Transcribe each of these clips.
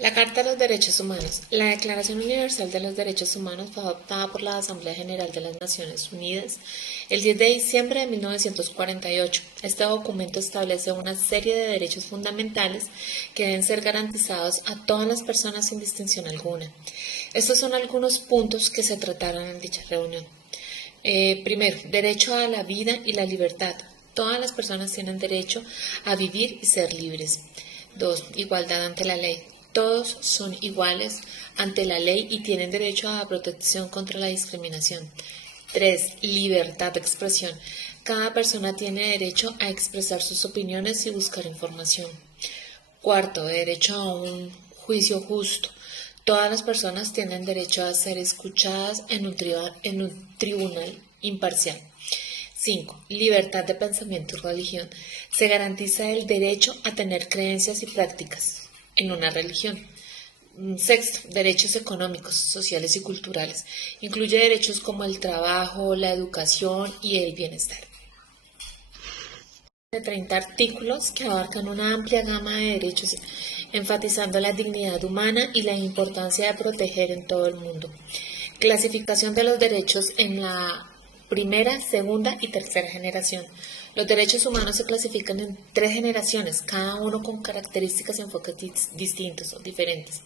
La Carta de los Derechos Humanos. La Declaración Universal de los Derechos Humanos fue adoptada por la Asamblea General de las Naciones Unidas el 10 de diciembre de 1948. Este documento establece una serie de derechos fundamentales que deben ser garantizados a todas las personas sin distinción alguna. Estos son algunos puntos que se trataron en dicha reunión. Primero, derecho a la vida y la libertad. Todas las personas tienen derecho a vivir y ser libres. 2. Igualdad ante la ley. Todos son iguales ante la ley y tienen derecho a la protección contra la discriminación. 3. Libertad de expresión. Cada persona tiene derecho a expresar sus opiniones y buscar información. 4. Derecho a un juicio justo. Todas las personas tienen derecho a ser escuchadas en un tribunal imparcial. 5. Libertad de pensamiento y religión. Se garantiza el derecho a tener creencias y prácticas en una religión. 6. Derechos económicos, sociales y culturales. Incluye derechos como el trabajo, la educación y el bienestar. De 30 artículos que abarcan una amplia gama de derechos, enfatizando la dignidad humana y la importancia de proteger en todo el mundo. Clasificación de los derechos en la primera, segunda y tercera generación. Los derechos humanos se clasifican en 3 generaciones, cada uno con características y enfoques distintos o diferentes.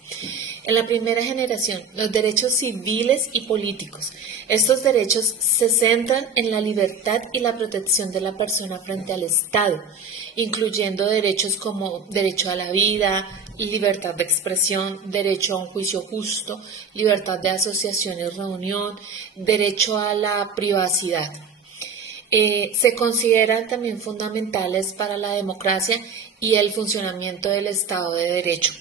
En la primera generación, los derechos civiles y políticos. Estos derechos se centran en la libertad y la protección de la persona frente al Estado, incluyendo derechos como derecho a la vida, libertad de expresión, derecho a un juicio justo, libertad de asociación y reunión, derecho a la privacidad. Se consideran también fundamentales para la democracia y el funcionamiento del Estado de Derecho.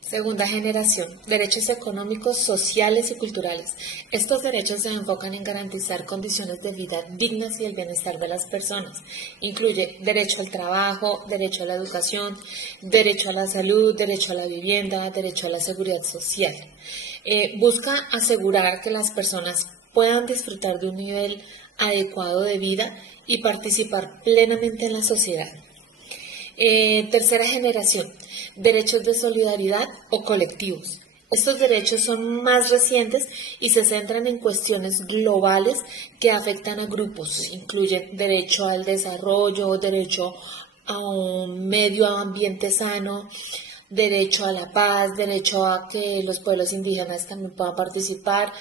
Segunda generación, derechos económicos, sociales y culturales. Estos derechos se enfocan en garantizar condiciones de vida dignas y el bienestar de las personas. Incluye derecho al trabajo, derecho a la educación, derecho a la salud, derecho a la vivienda, derecho a la seguridad social. Busca asegurar que las personas puedan disfrutar de un nivel adecuado de vida y participar plenamente en la sociedad. Tercera generación, derechos de solidaridad o colectivos. Estos derechos son más recientes y se centran en cuestiones globales que afectan a grupos. Incluyen derecho al desarrollo, derecho a un medio ambiente sano, derecho a la paz, derecho a que los pueblos indígenas también puedan participar.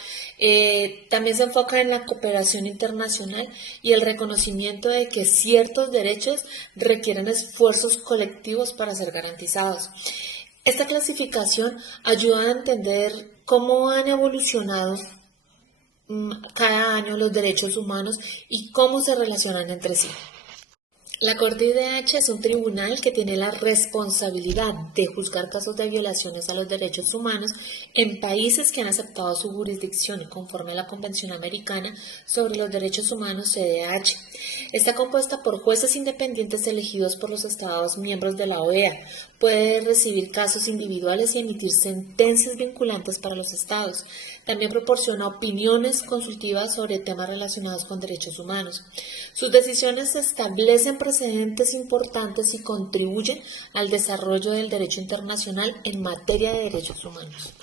También se enfoca en la cooperación internacional y el reconocimiento de que ciertos derechos requieren esfuerzos colectivos para ser garantizados. Esta clasificación ayuda a entender cómo han evolucionado cada año los derechos humanos y cómo se relacionan entre sí. La Corte IDH es un tribunal que tiene la responsabilidad de juzgar casos de violaciones a los derechos humanos en países que han aceptado su jurisdicción conforme a la Convención Americana sobre los Derechos Humanos CDH. Está compuesta por jueces independientes elegidos por los Estados miembros de la OEA. Puede recibir casos individuales y emitir sentencias vinculantes para los Estados. También proporciona opiniones consultivas sobre temas relacionados con derechos humanos. Sus decisiones establecen precedentes importantes y contribuyen al desarrollo del derecho internacional en materia de derechos humanos.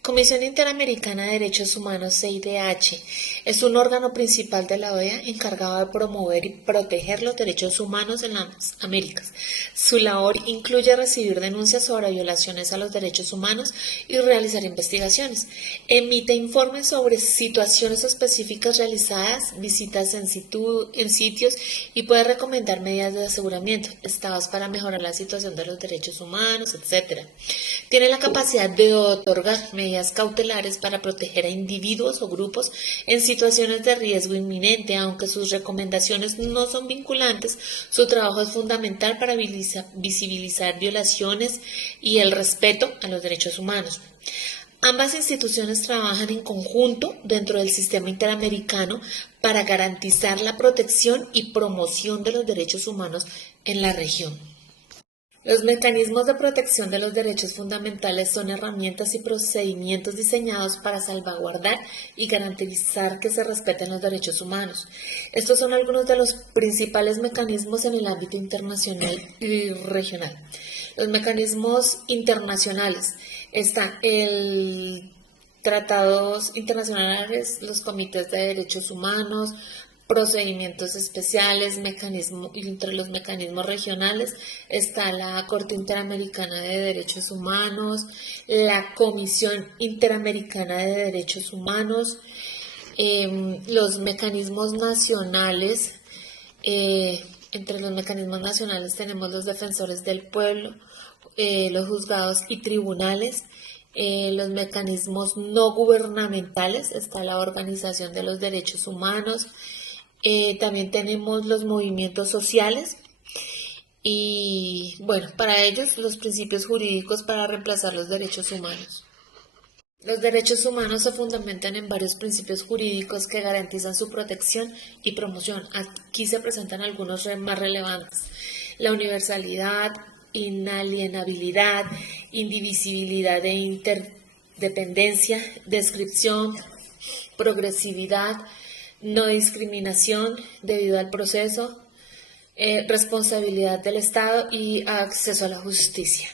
Comisión Interamericana de Derechos Humanos, CIDH, es un órgano principal de la OEA encargado de promover y proteger los derechos humanos en las Américas. Su labor incluye recibir denuncias sobre violaciones a los derechos humanos y realizar investigaciones. Emite informes sobre situaciones específicas realizadas, visitas en sitios y puede recomendar medidas de aseguramiento, estados para mejorar la situación de los derechos humanos, etc. Tiene la capacidad de otorgar medidas cautelares para proteger a individuos o grupos en situaciones de riesgo inminente. Aunque sus recomendaciones no son vinculantes, su trabajo es fundamental para visibilizar violaciones y el respeto a los derechos humanos. Ambas instituciones trabajan en conjunto dentro del sistema interamericano para garantizar la protección y promoción de los derechos humanos en la región. Los mecanismos de protección de los derechos fundamentales son herramientas y procedimientos diseñados para salvaguardar y garantizar que se respeten los derechos humanos. Estos son algunos de los principales mecanismos en el ámbito internacional y regional. Los mecanismos internacionales. Está el tratados internacionales, los comités de derechos humanos, procedimientos especiales, y entre los mecanismos regionales está la Corte Interamericana de Derechos Humanos, la Comisión Interamericana de Derechos Humanos, los mecanismos nacionales. Entre los mecanismos nacionales tenemos los defensores del pueblo, los juzgados y tribunales. Los mecanismos no gubernamentales, está la Organización de los Derechos Humanos. También tenemos los movimientos sociales y, bueno, para ellos los principios jurídicos para reemplazar los derechos humanos. Los derechos humanos se fundamentan en varios principios jurídicos que garantizan su protección y promoción. Aquí se presentan algunos más relevantes: la universalidad, inalienabilidad, indivisibilidad e interdependencia, descripción, progresividad, no discriminación debido al proceso, responsabilidad del Estado y acceso a la justicia.